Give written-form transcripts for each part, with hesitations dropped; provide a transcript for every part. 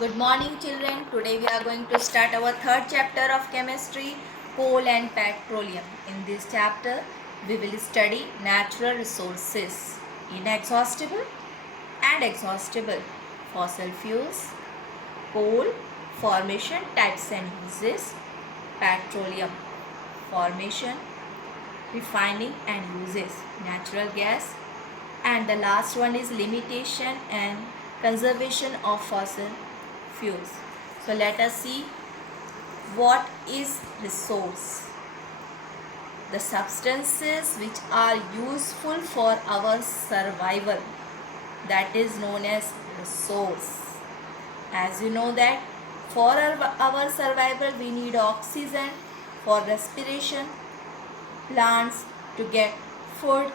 Good morning, children. Today we are going to start our third chapter of chemistry, coal and petroleum. In this chapter, we will study natural resources, inexhaustible and exhaustible, fossil fuels, coal, formation, types and uses, petroleum, formation, refining and uses, natural gas, and the last one is limitation and conservation of fossil fuels. So let us see what is resource. The substances which are useful for our survival, that is known as resource. As you know that for our survival we need oxygen for respiration, plants to get food,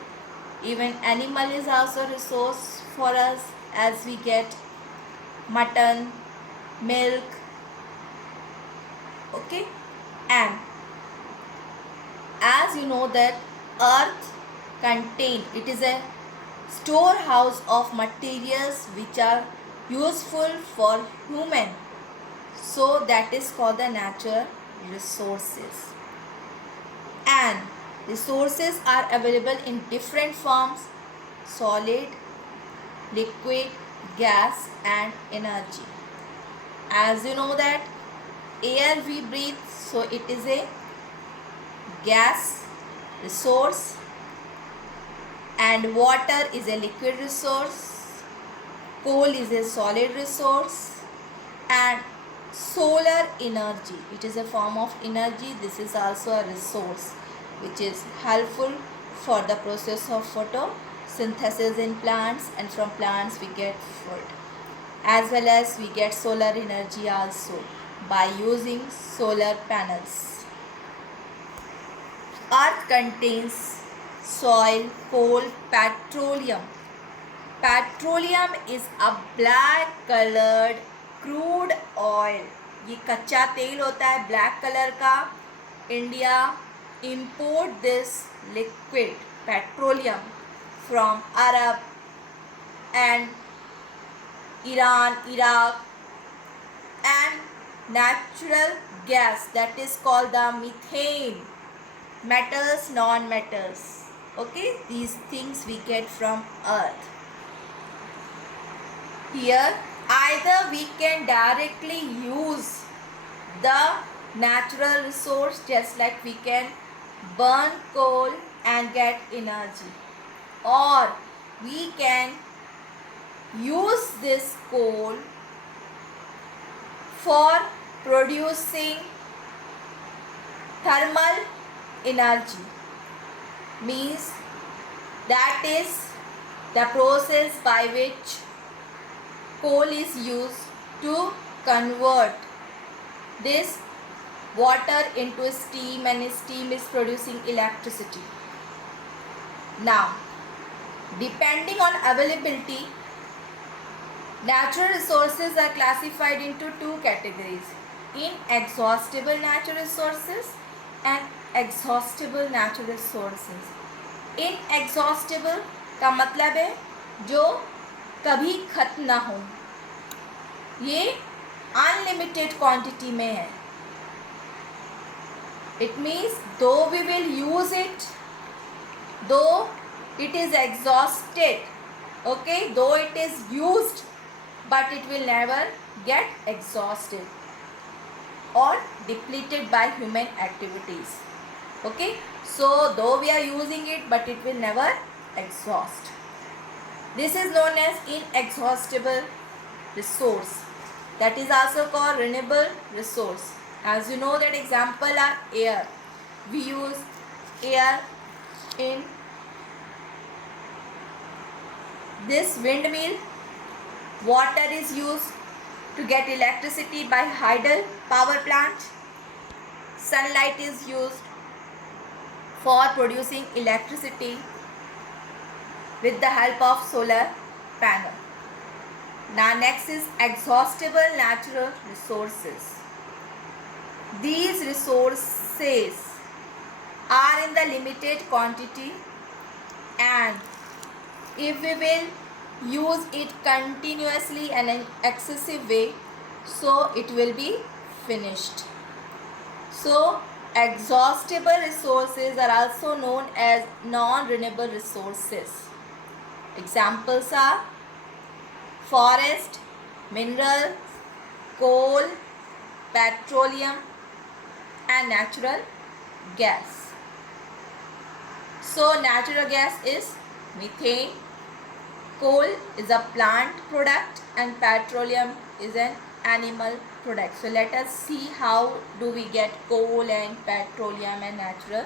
even animal is also resource for us as we get mutton, milk, okay. And as you know that earth it is a storehouse of materials which are useful for human, so that is called the natural resources. And resources are available in different forms: solid, liquid, gas and energy. As you know that air we breathe, so it is a gas resource, and water is a liquid resource, coal is a solid resource, and solar energy, it is a form of energy. This is also a resource which is helpful for the process of photosynthesis in plants, and from plants we get food, as well as we get solar energy also by using solar panels. Earth contains soil, coal, petroleum. Petroleum is a black colored crude oil. ये कच्चा तेल होता है black colour का. India import this liquid petroleum from Arab and Iran, Iraq, and natural gas, that is called the methane. Metals, non-metals, okay, these things we get from earth. Here either we can directly use the natural resource, just like we can burn coal and get energy, or we can use this coal for producing thermal energy, means that is the process by which coal is used to convert this water into steam, and steam is producing electricity. Now, depending on availability, natural resources are classified into two categories: inexhaustible natural resources and exhaustible natural resources. inexhaustible का मतलब है जो कभी खत्म ना हो, ये unlimited quantity में है. It means though we will use it, though it is exhausted, okay, though it is used, but it will never get exhausted or depleted by human activities. Okay, so though we are using it, but it will never exhaust. This is known as inexhaustible resource. That is also called renewable resource. As you know that example are air. We use air in this windmill. Water is used to get electricity by hydel power plant. Sunlight is used for producing electricity with the help of solar panel. Now next is exhaustible natural resources. These resources are in the limited quantity, and if we will use it continuously and in excessive way, so it will be finished. So exhaustible resources are also known as non-renewable resources. Examples are forest, minerals, coal, petroleum and natural gas. So natural gas is methane, coal is a plant product and petroleum is an animal product. So let us see how do we get coal and petroleum and natural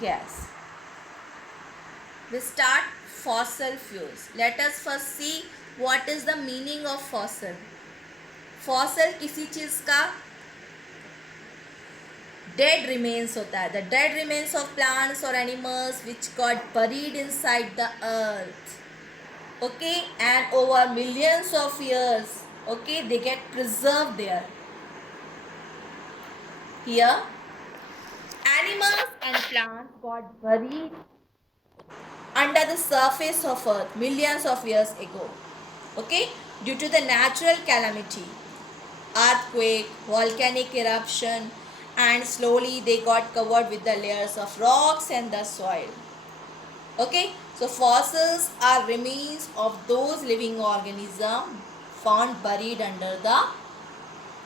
gas. We start fossil fuels. Let us first see what is the meaning of fossil. Fossil किसी चीज़ का dead remains होता है. The dead remains of plants or animals which got buried inside the earth. Okay, and over millions of years, okay, they get preserved there. Here, animals and plants got buried under the surface of earth millions of years ago, okay, due to the natural calamity, earthquake, volcanic eruption, and slowly they got covered with the layers of rocks and the soil. Okay, so fossils are remains of those living organisms found buried under the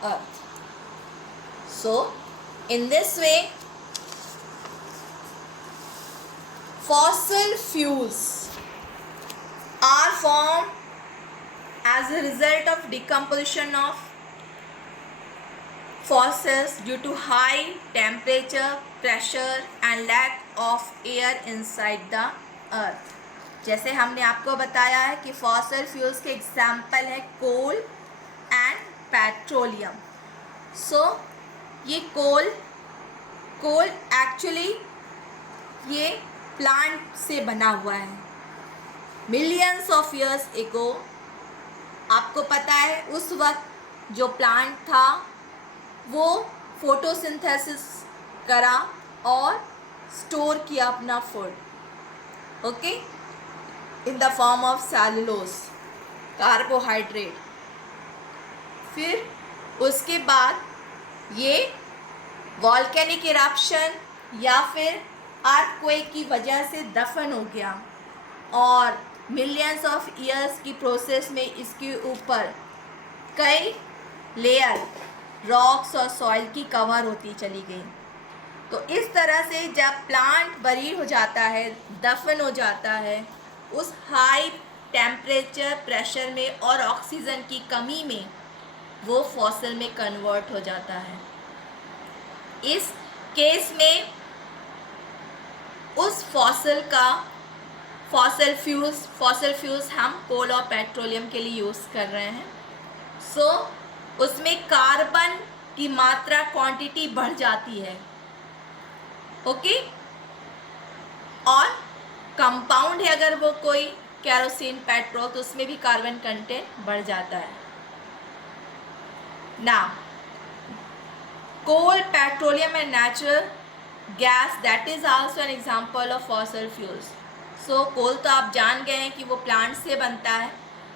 earth. So in this way, fossil fuels are formed as a result of decomposition of fossils due to high temperature, pressure and lack of air inside the earth. जैसे हमने आपको बताया है कि fossil fuels के example है कोल and petroleum. सो ये कोल actually ये प्लांट से बना हुआ है. मिलियंस ऑफ ईयर्स एगो आपको पता है उस वक्त जो प्लांट था वो फोटोसिंथेसिस करा और स्टोर किया अपना food, okay, in the form of cellulose, carbohydrate. फिर उसके बाद ये वॉल्केनिक इरप्शन या फिर अर्थक्वेक की वजह से दफन हो गया और मिलियंस ऑफ ईयर्स की प्रोसेस में इसके ऊपर कई लेयर रॉक्स और सॉइल की कवर होती चली गई. तो इस तरह से जब प्लांट बरी हो जाता है, दफन हो जाता है, उस हाई टेम्परेचर, प्रेशर में और ऑक्सीजन की कमी में वो फॉसिल में कन्वर्ट हो जाता है. इस केस में उस फॉसिल फ्यूल्स हम कोल और पेट्रोलियम के लिए यूज़ कर रहे हैं. सो उसमें कार्बन की मात्रा क्वांटिटी बढ़ जाती है, ओके, और कंपाउंड है अगर वो कोई केरोसिन, पेट्रोल, तो उसमें भी कार्बन कंटेंट बढ़ जाता है. ना coal, petroleum and natural gas that is also an example of fossil fuels. So coal तो आप जान गए हैं कि वो प्लांट से बनता है,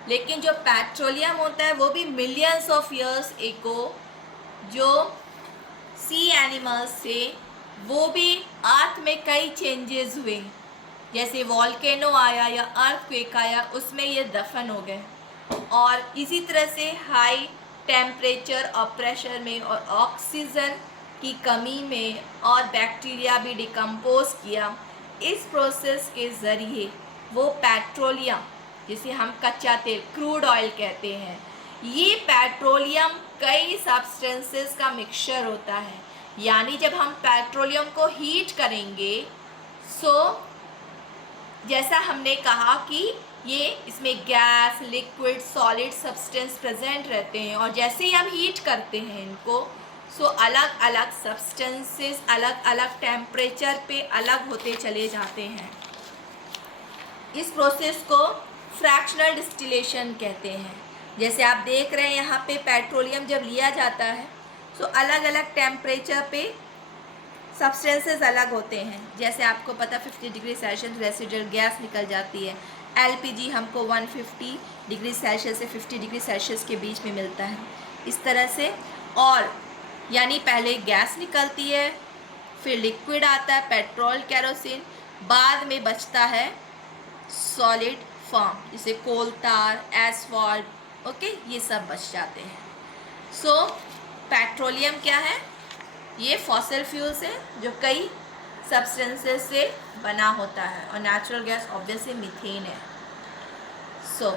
लेकिन जो पेट्रोलियम होता है वो भी मिलियंस ऑफ ईयर्स एगो जो सी एनिमल्स से वो भी अर्थ में कई चेंजेस हुए, जैसे वॉल्केनो आया या अर्थक्वेक आया, उसमें ये दफन हो गए. और इसी तरह से हाई टेम्परेचर और प्रेशर में और ऑक्सीजन की कमी में और बैक्टीरिया भी डिकम्पोज किया. इस प्रोसेस के ज़रिए वो पेट्रोलियम, जिसे हम कच्चा तेल, क्रूड ऑयल कहते हैं, ये पेट्रोलियम कई सब्सटेंसेस का मिक्सचर होता है. यानी जब हम पेट्रोलियम को हीट करेंगे, सो जैसा हमने कहा कि ये इसमें gas, liquid, solid substance present रहते हैं और जैसे ही हम हीट करते हैं इनको, सो अलग अलग सब्सटेंसेस अलग अलग टेम्परेचर पे अलग होते चले जाते हैं. इस प्रोसेस को फ्रैक्शनल डिस्टिलेशन कहते हैं. जैसे आप देख रहे हैं यहाँ पे पेट्रोलियम जब लिया जाता है, सो अलग अलग टेम्परेचर पे सब्सटेंसेस अलग होते हैं. जैसे आपको पता 50 डिग्री सेल्सियस रेसिडुअल गैस निकल जाती है. एलपीजी हमको 150 डिग्री सेल्सियस से 50 डिग्री सेल्सियस के बीच में मिलता है. इस तरह से, और यानी पहले गैस निकलती है, फिर लिक्विड आता है पेट्रोल केरोसिन, बाद में बचता है सॉलिड फॉर्म जैसे कोल तार, एसफॉल्ट, ओके, ये सब बच जाते हैं। सो पेट्रोलियम क्या है? ये फॉसिल फ्यूल्स है जो कई सब्सटेंसेस से बना होता है, और नेचुरल गैस ऑब्वियसली मीथेन है। सो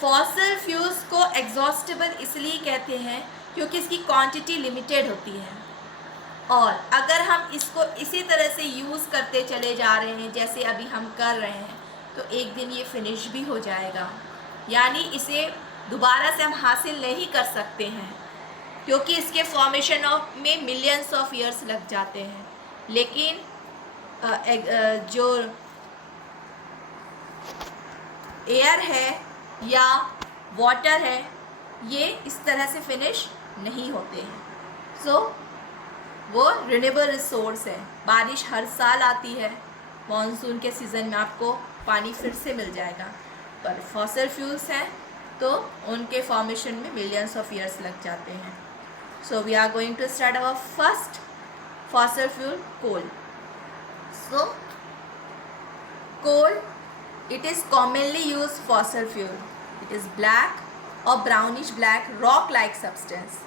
फॉसिल फ्यूल्स को एग्जॉस्टेबल इसलिए कहते हैं क्योंकि इसकी क्वांटिटी लिमिटेड होती है, और अगर हम इसको इसी तरह से यूज़ करते चले जा रहे हैं जैसे अभी हम कर रहे हैं, तो एक दिन ये फिनिश भी हो जाएगा, यानी इसे दोबारा से हम हासिल नहीं कर सकते हैं, क्योंकि इसके फॉर्मेशन में मिलियंस ऑफ ईयर्स लग जाते हैं। लेकिन जो एयर है या वाटर है, ये इस तरह से फिनिश नहीं होते हैं। सो वो रिन्यूएबल रिसोर्स है। बारिश हर साल आती है, मॉनसून के सीज़न में आपको पानी फिर से मिल जाएगा, पर फॉसिल फ्यूल्स हैं तो उनके फॉर्मेशन में मिलियंस ऑफ ईयर्स लग जाते हैं। So we are going to start our first fossil fuel, coal. So coal, it is commonly used fossil fuel. It is black or brownish black rock like substance,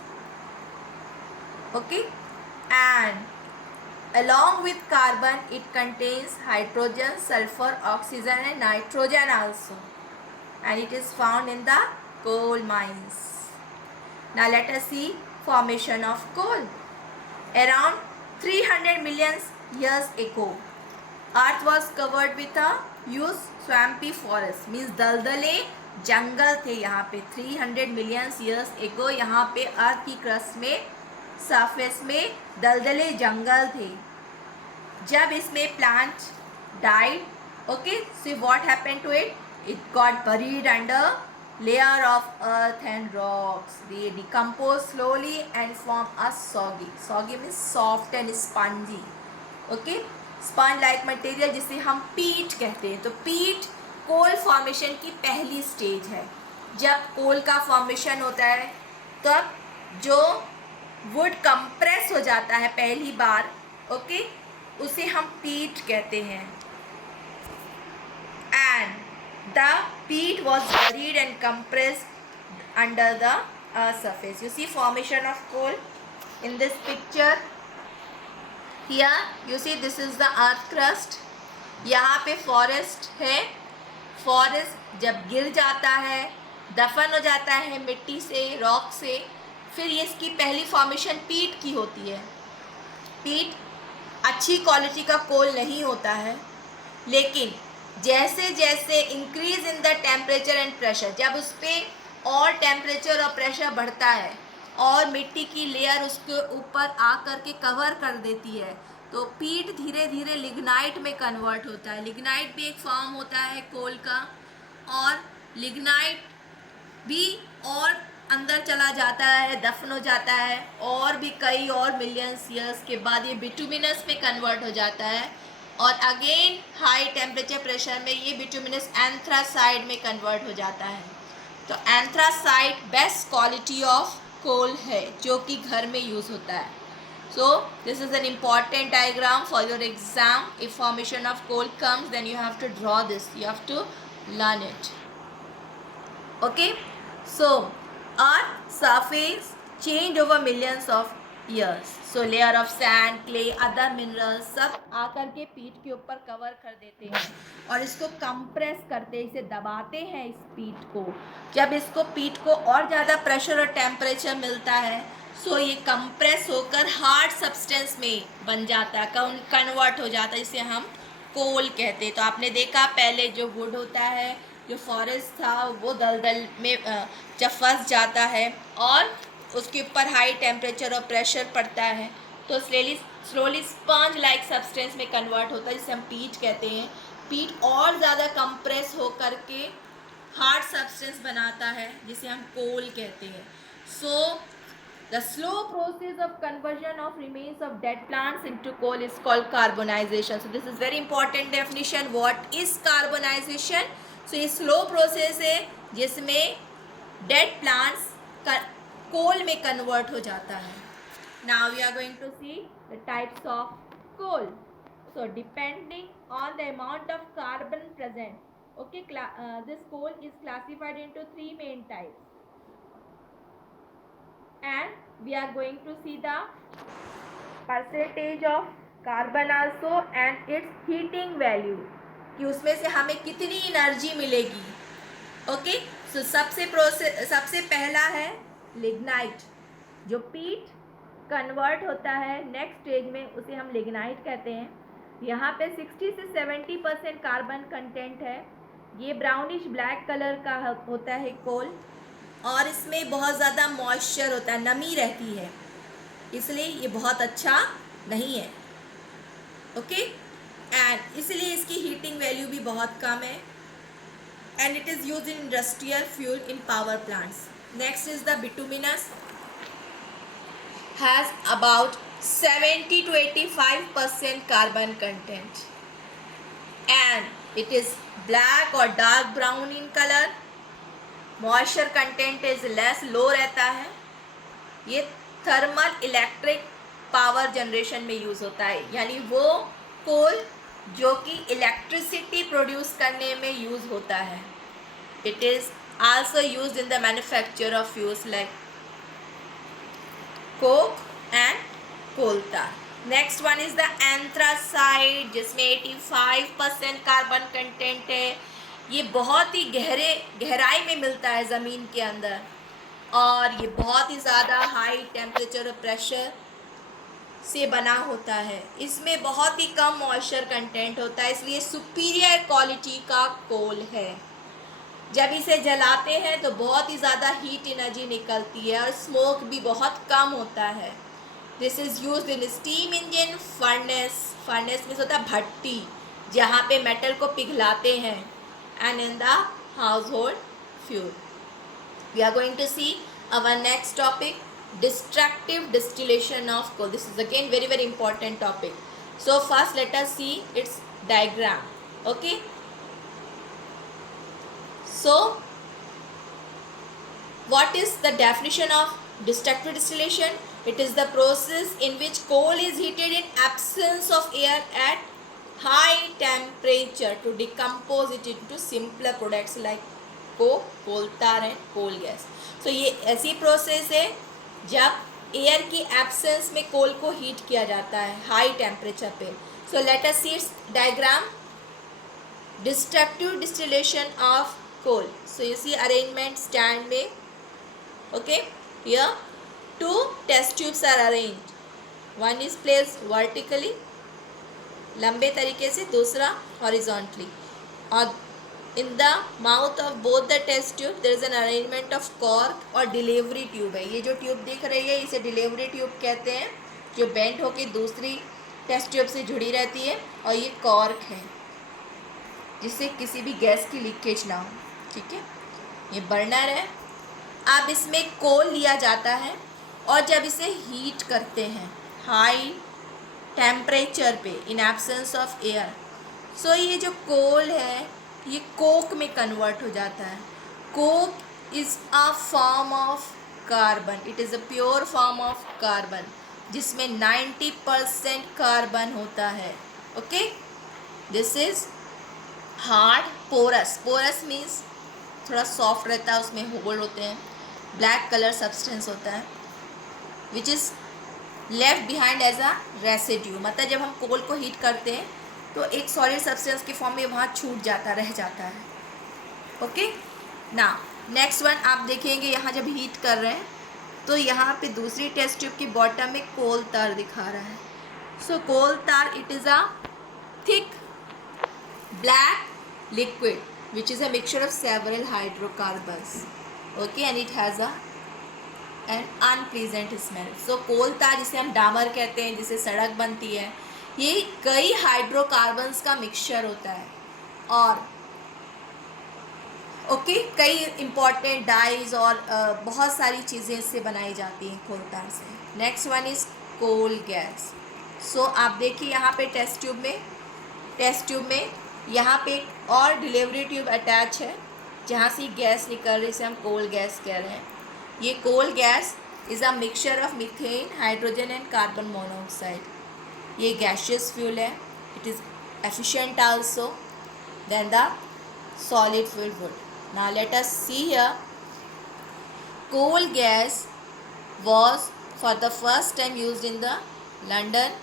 okay, and along with carbon it contains hydrogen, sulfur, oxygen and nitrogen also, and it is found in the coal mines. Now let us see formation of coal. Around 300 million years ago, Earth was covered with a huge swampy forest. Means दलदले जंगल थे यहाँ पे। 300 million years ago यहाँ पे अर्थ की crust में, surface में दलदले जंगल थे। जब इसमें plant died, okay, so what happened to it? It got buried under layer of earth and rocks. They decompose slowly and form a soggy. Soggy means soft and spongy. Okay, sponge like material जिसे हम पीट कहते हैं। तो पीट कोल formation की पहली stage है। जब कोल का फॉर्मेशन होता है तब जो वुड कंप्रेस हो जाता है पहली बार, ओके, उसे हम पीट कहते हैं। And the peat was buried and compressed under the surface. You see formation of coal in this picture. Here you see this is the earth crust. यहाँ पे फॉरेस्ट है। फॉरेस्ट जब गिर जाता है, दफन हो जाता है मिट्टी से, रॉक से, फिर ये इसकी पहली फॉर्मेशन पीट की होती है। पीट अच्छी क्वालिटी का कोल नहीं होता है, लेकिन जैसे जैसे increase in the temperature and pressure, जब उस पर और टेम्परेचर और प्रेशर बढ़ता है और मिट्टी की लेयर उसके ऊपर आकर के कवर कर देती है, तो पीट धीरे धीरे लिग्नाइट में कन्वर्ट होता है। लिग्नाइट भी एक फॉर्म होता है कोल का, और लिग्नाइट भी और अंदर चला जाता है, दफन हो जाता है, और भी कई और मिलियंस ईयर्स के बाद ये बिटुमिनस में कन्वर्ट हो जाता है, और अगेन हाई टेम्परेचर प्रेशर में ये बिटुमिनस एंथ्रासाइड में कन्वर्ट हो जाता है। तो anthracite best quality of coal है जो कि घर में यूज़ होता है। So this is an important diagram for your exam. If formation of coal comes then you have to draw this, you have to learn it, okay. So earth surface change over millions of years. So layer of sand, clay, other minerals सब आकर के पीट के ऊपर cover कर देते हैं और इसको कंप्रेस करते हैं, इसे दबाते हैं इस पीट को। जब इसको पीट को और ज़्यादा प्रेशर और टेम्परेचर मिलता है, सो ये कंप्रेस होकर हार्ड सब्सटेंस में बन जाता है, कन्वर्ट हो जाता है, इसे हम कोल कहते हैं। तो आपने देखा पहले जो वुड होता है, जो फॉरेस्ट था, वो दलदल में जब फंस जाता है और उसके ऊपर हाई टेम्परेचर और प्रेशर पड़ता है, तो स्लोली स्पंज लाइक सब्सटेंस में कन्वर्ट होता है, जिसे हम पीट कहते हैं। पीट और ज़्यादा कंप्रेस हो करके हार्ड सब्सटेंस बनाता है, जिसे हम कोल कहते हैं। So the slow process of conversion of remains of dead plants into coal is called carbonization. So this is very important definition. What is carbonization? So ये स्लो प्रोसेस है जिसमें dead plants का कोल में convert हो जाता है. Now we are going to see the types of coal. So depending on the amount of carbon present, okay, this coal is classified into three main types, and we are going to see the percentage of carbon also and its heating value, कि उसमें से हमें कितनी energy मिलेगी. Okay, सो सबसे पहला है lignite, जो पीट कन्वर्ट होता है नेक्स्ट स्टेज में, उसे हम लिग्नाइट कहते हैं. यहाँ पे 60 से 70% कार्बन कंटेंट है. ये ब्राउनिश ब्लैक कलर का होता है कोल, और इसमें बहुत ज़्यादा मॉइस्चर होता है, नमी रहती है, इसलिए ये बहुत अच्छा नहीं है. ओके, एंड इसलिए इसकी हीटिंग वैल्यू भी बहुत कम है, and it is use in industrial fuel in power plants. Next is the bituminous, has about 70 to 85% carbon content, and it is black or dark brown in color. Moisture content is less, low रहता है. ये thermal electric power generation में use होता है, यानी वो कोल जो कि इलेक्ट्रिसिटी प्रोड्यूस करने में यूज़ होता है. It is also used in the manufacture of fuels like coke and coal tar. Next one is the anthracite, जिसमें 85% कार्बन कंटेंट है. ये बहुत ही गहराई में मिलता है ज़मीन के अंदर, और ये बहुत ही ज़्यादा हाई टेम्परेचर और प्रेशर से बना होता है. इसमें बहुत ही कम मॉइस्चर कंटेंट होता है, इसलिए सुपीरियर क्वालिटी का कोल है. जब इसे जलाते हैं तो बहुत ही ज़्यादा हीट एनर्जी निकलती है, और स्मोक भी बहुत कम होता है. This is used in steam engine, furnace में होता है भट्टी, जहाँ पे मेटल को पिघलाते हैं, and in the household fuel. We are going to see our next topic, destructive distillation of coal. This is again very important topic. So first let us see its diagram. Okay, so what is the definition of destructive distillation? It is the process in which coal is heated in absence of air at high temperature to decompose it into simpler products like coke, coal tar and coal gas. So ये ऐसी process है जब air की absence में कोल को heat किया जाता है हाई टेम्परेचर पे. So let us see its diagram. Destructive distillation of coal. So you see arrangement stand में. Okay, here 2 test tubes are arranged. One is placed vertically, लंबे तरीके से, दूसरा हॉरिजॉन्टली, और in the mouth of both the test tube there is an arrangement of cork और delivery tube है. ये जो ट्यूब दिख रही है इसे डिलीवरी ट्यूब कहते हैं, जो बेंड होकर दूसरी टेस्ट ट्यूब से जुड़ी रहती है, और ये कॉर्क है जिससे किसी भी गैस की लीकेज ना हो. ठीक है, ये बर्नर है. अब इसमें कोल लिया जाता है, और जब इसे हीट करते हैं हाई टेम्परेचर पे इन एब्सेंस ऑफ एयर, सो ये जो कोल है ये कोक में कन्वर्ट हो जाता है. Coke is a form of carbon, it is a pure form of carbon, जिसमें 90% कार्बन होता है. Okay, this is hard porous. Porous means थोड़ा सॉफ्ट रहता है, उसमें होल होते हैं. ब्लैक कलर सब्सटेंस होता है which is left behind as a residue. मतलब जब हम कोल को हीट करते हैं तो एक सॉलिड सब्सटेंस के फॉर्म में वहाँ छूट जाता, रह जाता है. ओके, ना नेक्स्ट वन आप देखेंगे, यहाँ जब हीट कर रहे हैं तो यहाँ पे दूसरी टेस्ट ट्यूब की बॉटम में कोल तार दिखा रहा है. So coal tar it is a thick black liquid which is a mixture of several hydrocarbons. Okay, and it has an unpleasant smell. So coal tar, जिसे हम डामर कहते हैं, जिसे सड़क बनती है, ये कई हाइड्रोकार्बन्स का मिक्सचर होता है, और ओके कई इम्पॉर्टेंट डाइज और बहुत सारी चीज़ें इससे बनाई जाती हैं कोल तार से. Next one is coal gas. सो आप देखिए यहाँ पे टेस्ट ट्यूब में यहाँ पे एक और डिलीवरी ट्यूब अटैच है, जहाँ से गैस निकल रही, इसे हम कोल गैस कह रहे हैं. ये coal gas is a mixture of methane, hydrogen and carbon monoxide. ये गैशियस फ्यूल है. It is efficient also than the solid fuel wood. Now let us see here. Coal gas was for the first time used in the London,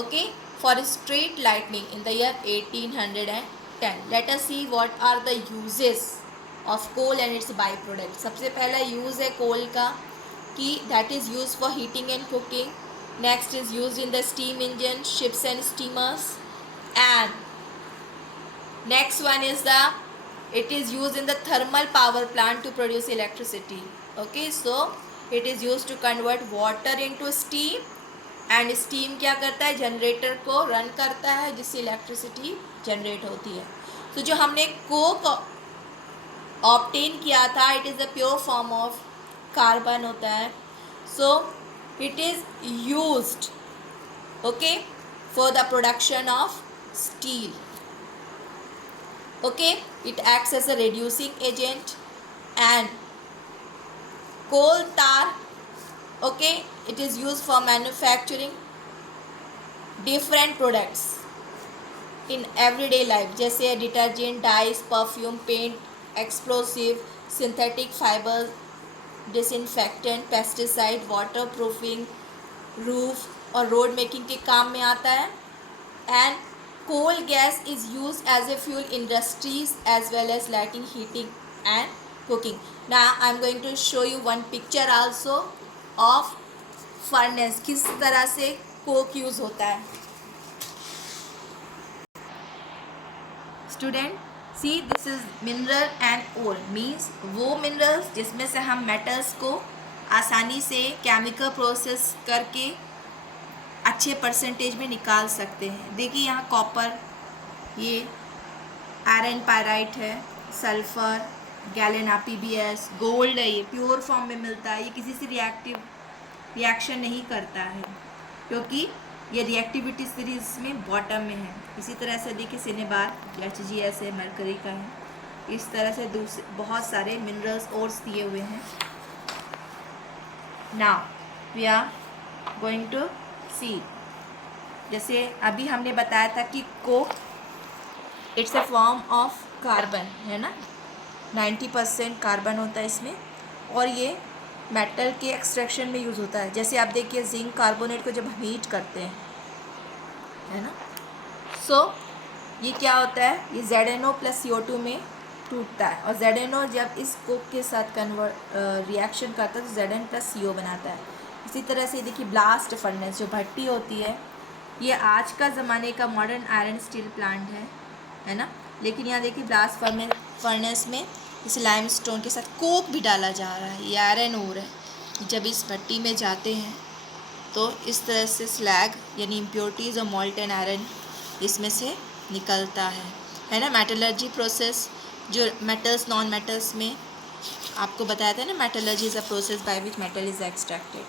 okay, for street lighting in the year 1810. Let us see what are the uses of coal and its byproduct. सबसे पहला use है कोल का कि that is used for heating and cooking. Next is used in the steam engine, ships and steamers. And next one is it is used in the thermal power plant to produce electricity. Okay, so it is used to convert water into steam, and steam क्या करता है, generator को run करता है जिससे electricity generate होती है. तो जो हमने कोक ऑब्टेन किया था, it is the pure form of carbon होता है. So it is used, okay, for the production of steel. Okay, it acts as a reducing agent. And coal tar, okay, it is used for manufacturing different products in everyday life, जैसे detergent, dyes, perfume, paint, explosive, synthetic fibre, disinfectant, pesticide, waterproofing, roof और road making के काम में आता है. And coal gas is used as a fuel industries as well as lighting, heating and cooking. Now I am going to show you one picture also of furnace, किस तरह से coke use होता है. Student, see, this is mineral and ore. means वो minerals जिसमें से हम metals को आसानी से chemical process करके अच्छे परसेंटेज में निकाल सकते हैं. देखिए यहाँ कॉपर, ये आयरन पायराइट है, सल्फ़र, गैलेना PbS, गोल्ड है, ये प्योर फॉर्म में मिलता है. ये किसी से रिएक्शन नहीं करता है क्योंकि ये रिएक्टिविटी सीरीज में बॉटम में है. इसी तरह से देखिए सिनेबार HgS है, मरकरी का है. इस तरह से दूसरे बहुत सारे मिनरल्स ओर्स दिए हुए हैं. Now we are going to see, जैसे अभी हमने बताया था कि coke it's a form of carbon है ना, 90% कार्बन होता है इसमें, और ये मेटल के एक्सट्रैक्शन में यूज़ होता है. जैसे आप देखिए जिंक कार्बोनेट को जब हम हीट करते हैं, है ना, सो ये क्या होता है, ये ZnO + CO2 में टूटता है, और ZnO जब इस कोक के साथ रिएक्शन करता है तो Zn + CO बनाता है. इसी तरह से देखिए ब्लास्ट फर्नेस, जो भट्टी होती है, ये आज का ज़माने का मॉडर्न आयरन स्टील प्लांट है ना. लेकिन यहाँ देखिए ब्लास्ट फर्नेस में इस लाइमस्टोन के साथ कोक भी डाला जा रहा है. ये आयरन ओर है. जब इस भट्टी में जाते हैं तो इस तरह से स्लैग यानी इम्प्योरिटीज़ और मॉल्टन आयरन इसमें से निकलता है ना. मेटलर्जी प्रोसेस, जो मेटल्स नॉन मेटल्स में आपको बताया था ना, metallurgy is a process by which metal is extracted,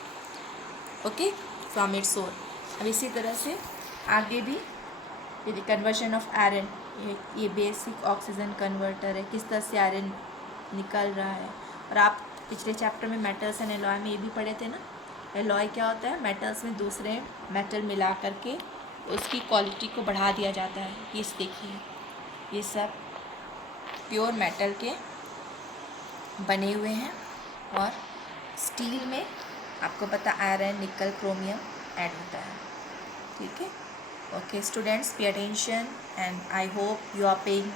okay, from its सोर. अब इसी तरह से आगे भी ये कन्वर्शन ऑफ आयरन, ये बेसिक ऑक्सीजन कन्वर्टर है, किस तरह से आयरन निकल रहा है. और आप पिछले चैप्टर में मेटल्स एंड एलॉय में ये भी पढ़े थे ना. एलॉय क्या होता है, मेटल्स में दूसरे मेटल मिला करके उसकी क्वालिटी को बढ़ा दिया जाता है. ये देखिए, ये सब प्योर मेटल के बने हुए हैं. और स्टील में आपको पता आयरन, निकल, क्रोमियम ऐड होता है. ठीक है, okay students, pay attention and I hope you are paying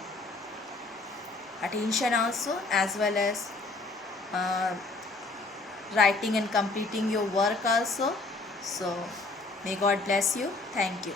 attention also, as well as writing and completing your work also. So may God bless you. Thank you.